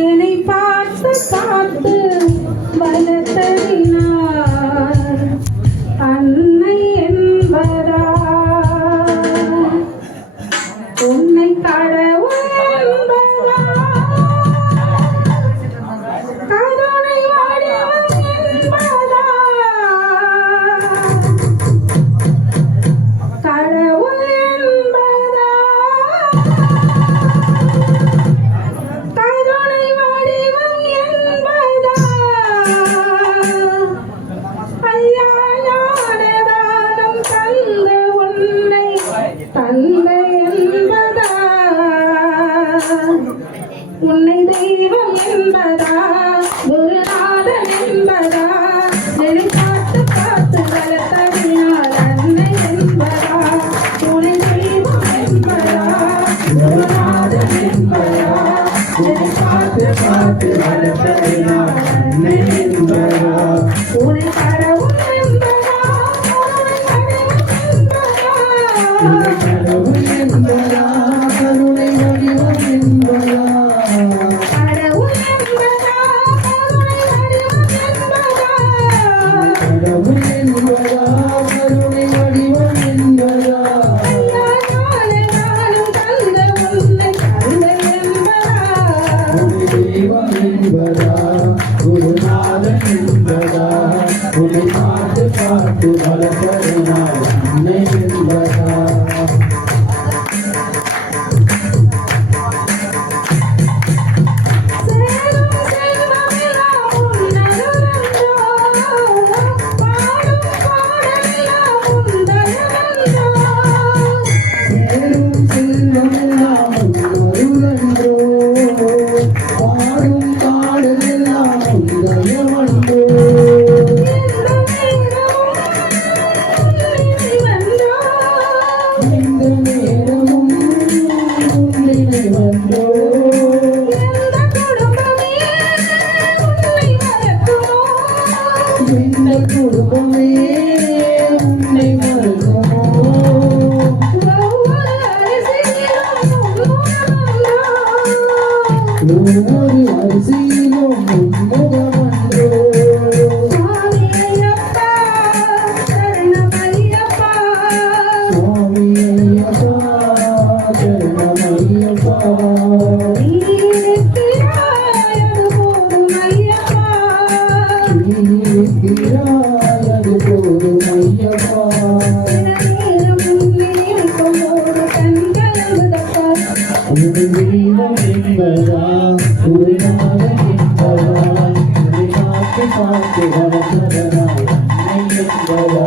என்னை பார்த்து பார்த்து வளர்த்ததினார் அன்னை என்பதா உன்னை கடவுள் என்பதா கருணை வடிவம் என்பதா கடவுள் என்பதா கருணை வடிவம் என்பதா ஐயா ஞானதானம் தந்த உன்னை தந்தை என்பதா உன்னை தெய்வம் என்பதா குருநாதன் என்பதா என்னை பார்த்து பார்த்து வளர்த்ததினால் அன்னை என்பதா உன்னை தெய்வம் என்பதா குருநாதன் என்பதா என்னை பார்த்து பார்த்து வளர்த்ததினால் அன்னை என்பதா உன்னை கடவுள் என்பதா கடவுள் என்பதா கருணை வடிவம் என்பதா கடவுள் என்பதா கருணை வடிவம் என்பதா கடவுள் என்பதா கருணை வடிவம் என்பதா ஐயா ஞானதானம் தந்த உன்னை தந்தை என்பதா உன்னை தெய்வம் என்பதா குருநாதன் என்பதா உன்னை பார்த்து பார்த்து வளர்த்ததினால் அன்னை என்பதா குடும்பமே உன்னை மறக்குமோ ஒவ்வொரு அரிசியிலும் முகமன்றோ சுவாமி ஐயப்பா சரணமையப்பா சுவாமி ஐயப்பா சரணமையப்பா பார்த்து வளர்த்ததனால் அன்னை என்பதா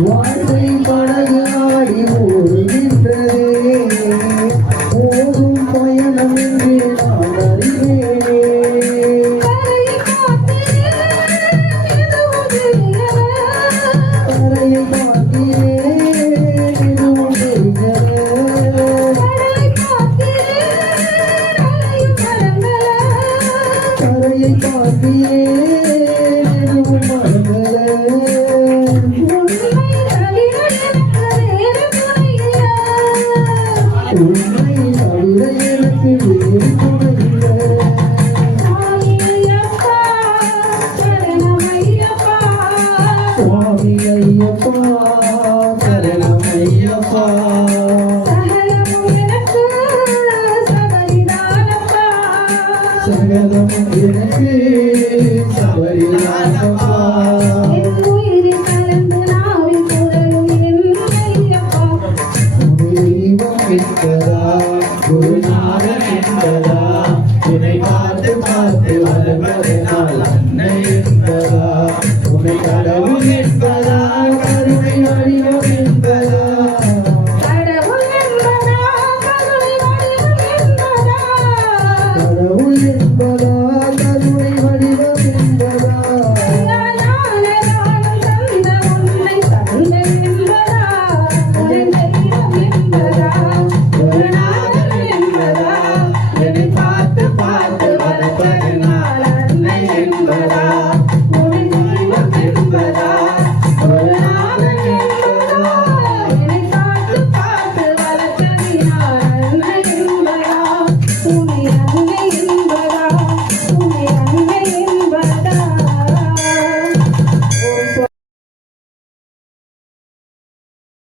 வாழ்க்கை படகு ஆடி ஓடுகின்றதே போகும் பயணம் என்று நான் அறிவேனே கரையை பார்க்கிறேன் இதுவும் தெரிகிறது கரையை பார்க்கிறேன் இதுவும் மறந்தது உண்மை தவிர எனக்கு வேறு துணையில்லை சுவாமி ஐயப்பா சரணமையப்பா சகலம் எனக்கு சபரிதானப்பா என்பதா குருநாதன் என்பதா உன்னை பார்த்து பார்த்து வளர்வதனால் அன்னை என்பதா உன்னை கடவுள் என்பதா கருணை வடிவம் என்பதா கடவுள் என்பதா கருணை வடிவம் என்பதா கடவுள் என்பதா கருணை வடிவம் என்பதா தந்த உன்னை தந்தை என்பதா என்பதா